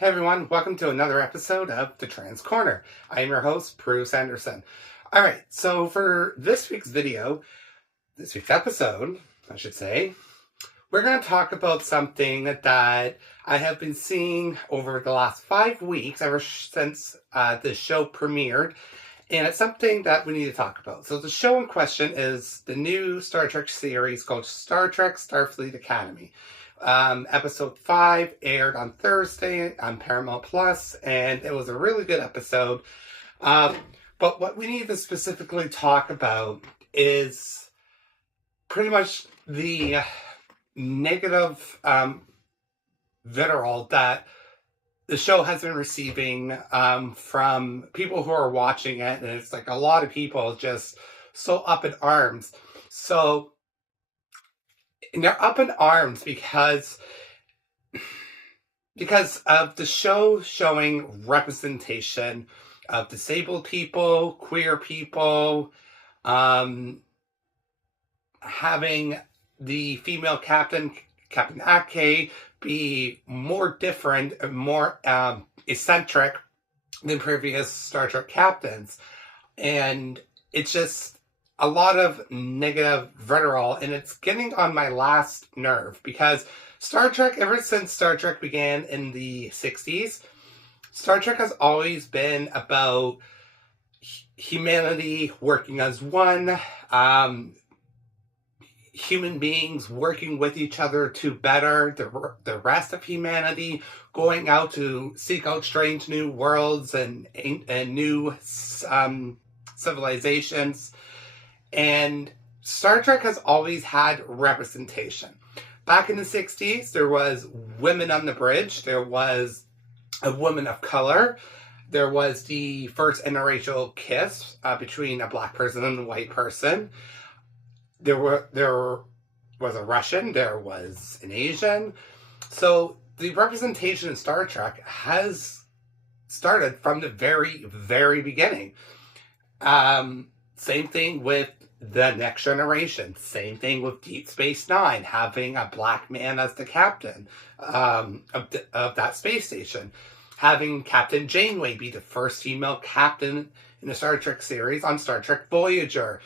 Hey everyone, welcome to another episode of The Trans Corner. I am your host, Bruce Anderson. Alright, so for this week's episode, I should say, we're going to talk about something that I have been seeing over the last 5 weeks, ever since the show premiered, and it's something that we need to talk about. So the show in question is the new Star Trek series called Star Trek Starfleet Academy. Episode 5 aired on Thursday on Paramount Plus, and it was a really good episode. But what we need to specifically talk about is pretty much the negative vitriol that the show has been receiving from people who are watching it, and it's like a lot of people just so up in arms. And they're up in arms because of the show showing representation of disabled people, queer people, having the female captain, Captain Ake, be more different and more eccentric than previous Star Trek captains. And it's just a lot of negative vitriol, and it's getting on my last nerve because Star Trek, ever since Star Trek began in the 60s, Star Trek has always been about humanity working as one, human beings working with each other to better the rest of humanity, going out to seek out strange new worlds and new civilizations. And Star Trek has always had representation. Back in the 60s, there was women on the bridge. There was a woman of color. There was the first interracial kiss between a black person and a white person. There was a Russian. There was an Asian. So the representation in Star Trek has started from the very, very beginning. Same thing with The Next Generation. Same thing with Deep Space Nine, having a black man as the captain of that space station. Having Captain Janeway be the first female captain in the Star Trek series on Star Trek Voyager.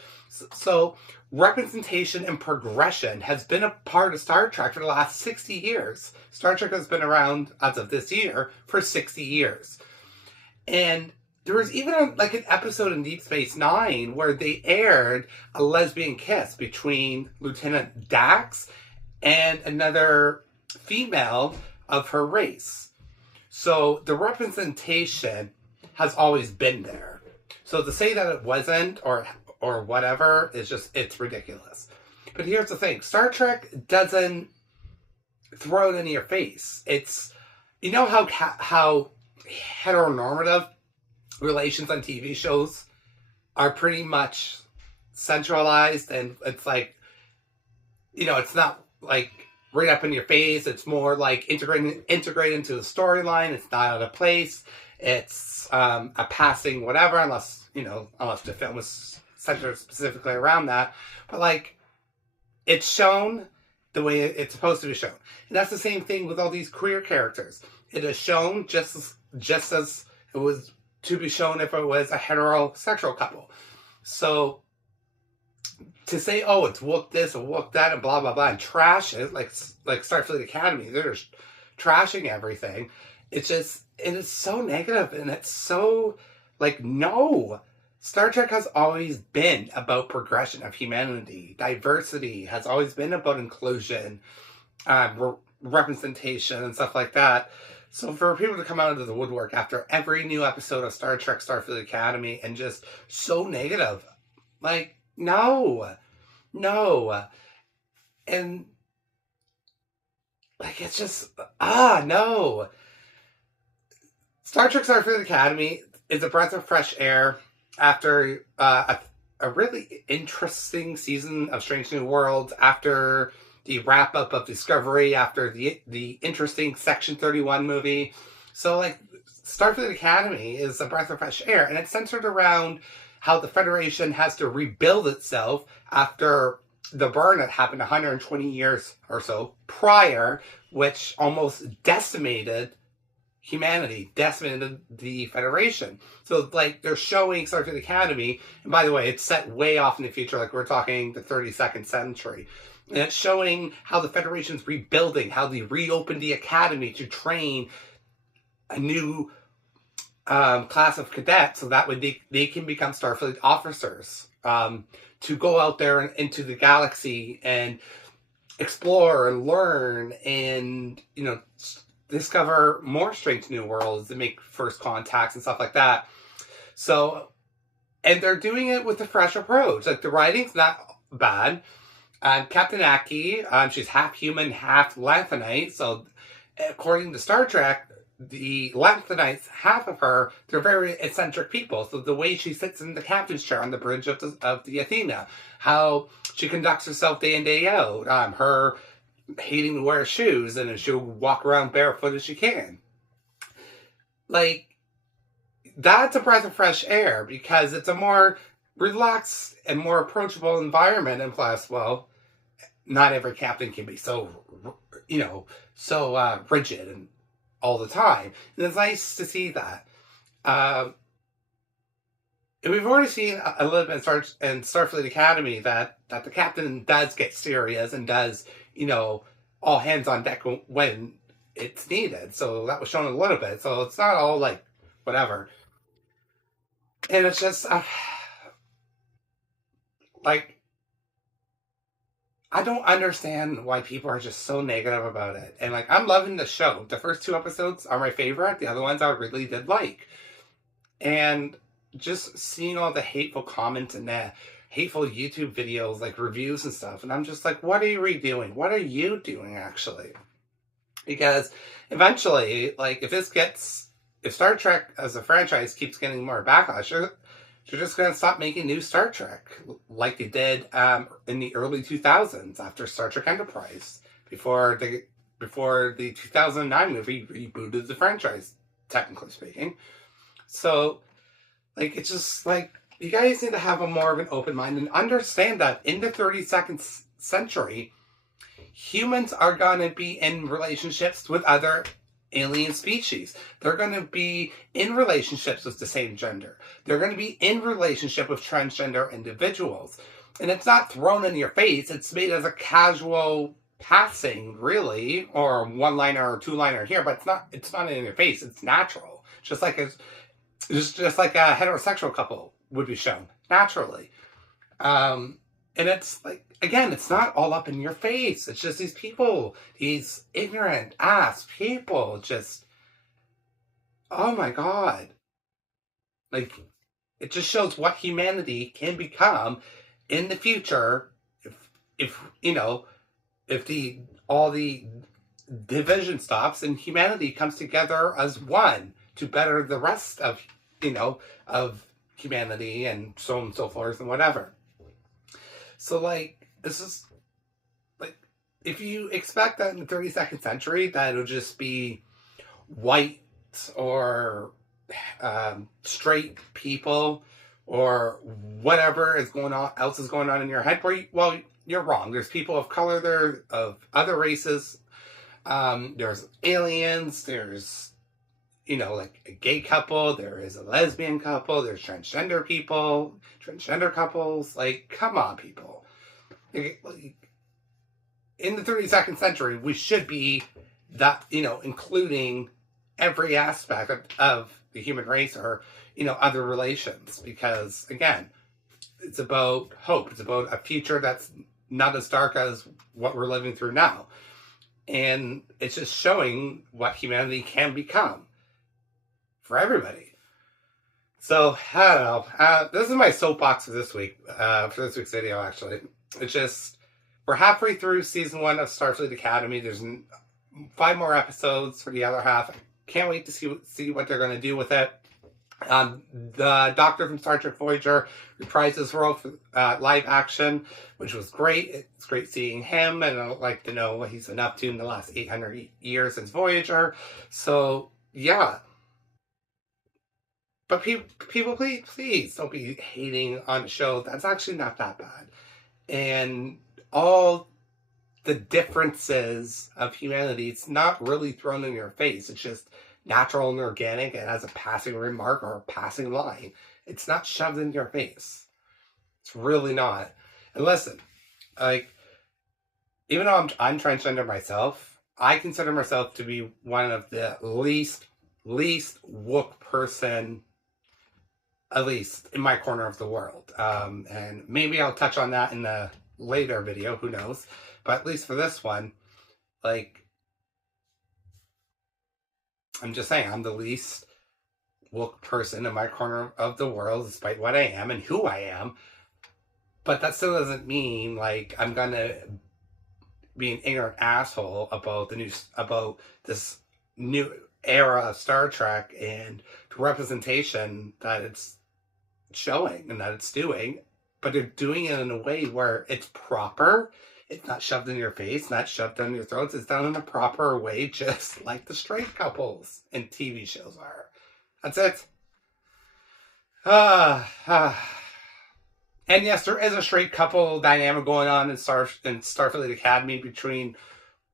So representation and progression has been a part of Star Trek for the last 60 years. Star Trek has been around, as of this year, for 60 years. And there was even an episode in Deep Space Nine where they aired a lesbian kiss between Lieutenant Dax and another female of her race. So the representation has always been there. So to say that it wasn't or whatever is it's ridiculous. But here's the thing. Star Trek doesn't throw it in your face. It's, you know how heteronormative relations on TV shows are pretty much centralized, and it's like, it's not like right up in your face. It's more like integrated into the storyline. It's not out of place. It's a passing whatever, unless the film was centered specifically around that. But it's shown the way it's supposed to be shown, and that's the same thing with all these queer characters. It is shown just as it was to be shown if it was a heterosexual couple. So to say, oh, it's woke this and woke that and blah, blah, blah, and trash it, like Starfleet Academy, they're just trashing everything. It is so negative, and it's so, no. Star Trek has always been about progression of humanity. Diversity has always been about inclusion, representation, and stuff like that. So for people to come out of the woodwork after every new episode of Star Trek Starfleet Academy and just so negative, no. And, it's just, no. Star Trek Starfleet Academy is a breath of fresh air after a really interesting season of Strange New Worlds, after the wrap-up of Discovery, after the interesting Section 31 movie. So, Starfleet Academy is a breath of fresh air, and it's centered around how the Federation has to rebuild itself after the burn that happened 120 years or so prior, which almost decimated humanity, decimated the Federation. So, like, they're showing Starfleet Academy, and by the way, it's set way off in the future, like we're talking the 32nd century. And it's showing how the Federation's rebuilding, how they reopened the Academy to train a new class of cadets so that way they can become Starfleet officers, to go out there and into the galaxy and explore and learn and, discover more strange new worlds and make first contacts and stuff like that. So, and they're doing it with a fresh approach. Like, the writing's not bad. Captain Aki, she's half human, half Lanthanite. So, according to Star Trek, the Lanthanites, half of her, they're very eccentric people. So the way she sits in the captain's chair on the bridge of the Athena, how she conducts herself day in, day out, her hating to wear shoes, and she'll walk around barefoot as she can. Like, that's a breath of fresh air, because it's a more relaxed and more approachable environment. And plus, well, not every captain can be so, rigid and all the time. And it's nice to see that. And we've already seen a little bit in Starfleet Academy that the captain does get serious and does, all hands on deck when it's needed. So that was shown a little bit. So it's not all like whatever. And it's just like, I don't understand why people are just so negative about it. And like, I'm loving the show. The first 2 episodes are my favorite. The other ones I really did like. And just seeing all the hateful comments and the hateful YouTube videos, like reviews and stuff. And I'm just like, what are you redoing? What are you doing, actually? Because eventually, like, if Star Trek as a franchise keeps getting more backlash, they're just going to stop making new Star Trek, like they did in the early 2000s after Star Trek Enterprise, before the 2009 movie rebooted the franchise, technically speaking. So, like, it's just like, you guys need to have a more of an open mind and understand that in the 32nd century, humans are going to be in relationships with other alien species. They're going to be in relationships with the same gender. They're going to be in relationship with transgender individuals. And it's not thrown in your face. It's made as a casual passing, really, or 1-liner or 2-liner here, but it's not in your face. It's natural. Just like a heterosexual couple would be shown naturally. And it's like, again, it's not all up in your face. It's just these people, these ignorant ass people, just, oh my God. Like, it just shows what humanity can become in the future if all the division stops and humanity comes together as one to better the rest of humanity and so on and so forth and whatever. So, like, this is, like, if you expect that in the 32nd century that it'll just be white or straight people or whatever else is going on in your head, well, you're wrong. There's people of color there, of other races. There's aliens. There's, like a gay couple. There is a lesbian couple. There's transgender people, transgender couples. Like, come on, people. Like, in the 32nd century, we should be that, including every aspect of the human race or, other relations. Because, again, it's about hope. It's about a future that's not as dark as what we're living through now. And it's just showing what humanity can become for everybody. So, I don't know. This is my soapbox for this week, for this week's video, actually. It's just, we're halfway through season 1 of Starfleet Academy. There's 5 more episodes for the other half. Can't wait to see what they're going to do with it. The Doctor from Star Trek Voyager reprised his role for live action, which was great. It's great seeing him, and I'd like to know what he's been up to in the last 800 years since Voyager. So, yeah. But people, please don't be hating on a show that's actually not that bad. And all the differences of humanity, it's not really thrown in your face. It's just natural and organic and as a passing remark or a passing line. It's not shoved in your face. It's really not. And listen, like, even though I'm transgender myself, I consider myself to be one of the least woke person, at least in my corner of the world. And maybe I'll touch on that in a later video, who knows. But at least for this one, like, I'm just saying, I'm the least woke person in my corner of the world, despite what I am and who I am. But that still doesn't mean, like, I'm gonna be an ignorant asshole about this new era of Star Trek and the representation that it's showing and that it's doing. But they're doing it in a way where it's proper. It's not shoved in your face, not shoved down your throats. It's done in a proper way, just like the straight couples in TV shows are. That's it. And yes, there is a straight couple dynamic going on in Starfleet Academy between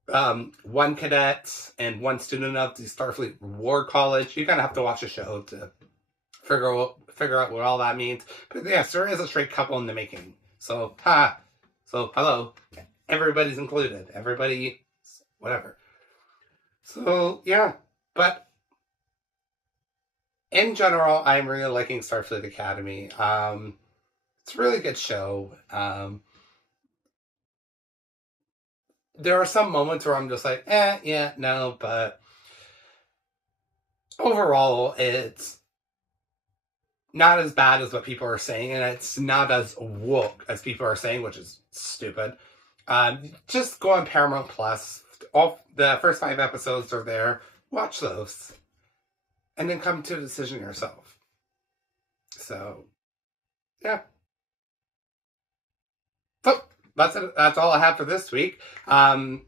one cadet and one student of the Starfleet War College. You kind of have to watch the show to figure out what all that means. But yes, there is a straight couple in the making. So, hello. Everybody's included. Everybody, whatever. So, yeah. But in general, I'm really liking Starfleet Academy. It's a really good show. There are some moments where I'm just like, yeah, no, but overall, it's not as bad as what people are saying, and it's not as woke as people are saying, which is stupid. Just go on Paramount Plus. All the first 5 episodes are there. Watch those, and then come to a decision yourself. So, yeah. So that's it. That's all I have for this week. Tune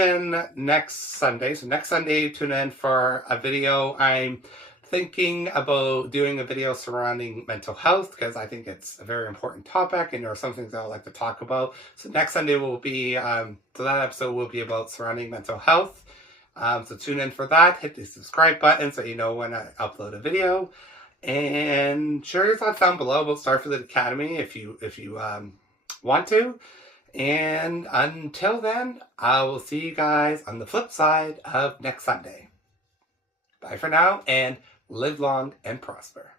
in next Sunday. So next Sunday, tune in for a video. I'm thinking about doing a video surrounding mental health because I think it's a very important topic and there are some things that I'd like to talk about. So next Sunday will be, so that episode will be about surrounding mental health. So tune in for that. Hit the subscribe button so you know when I upload a video. And share your thoughts down below about Starfleet Academy if you want to. And until then, I will see you guys on the flip side of next Sunday. Bye for now, and live long and prosper.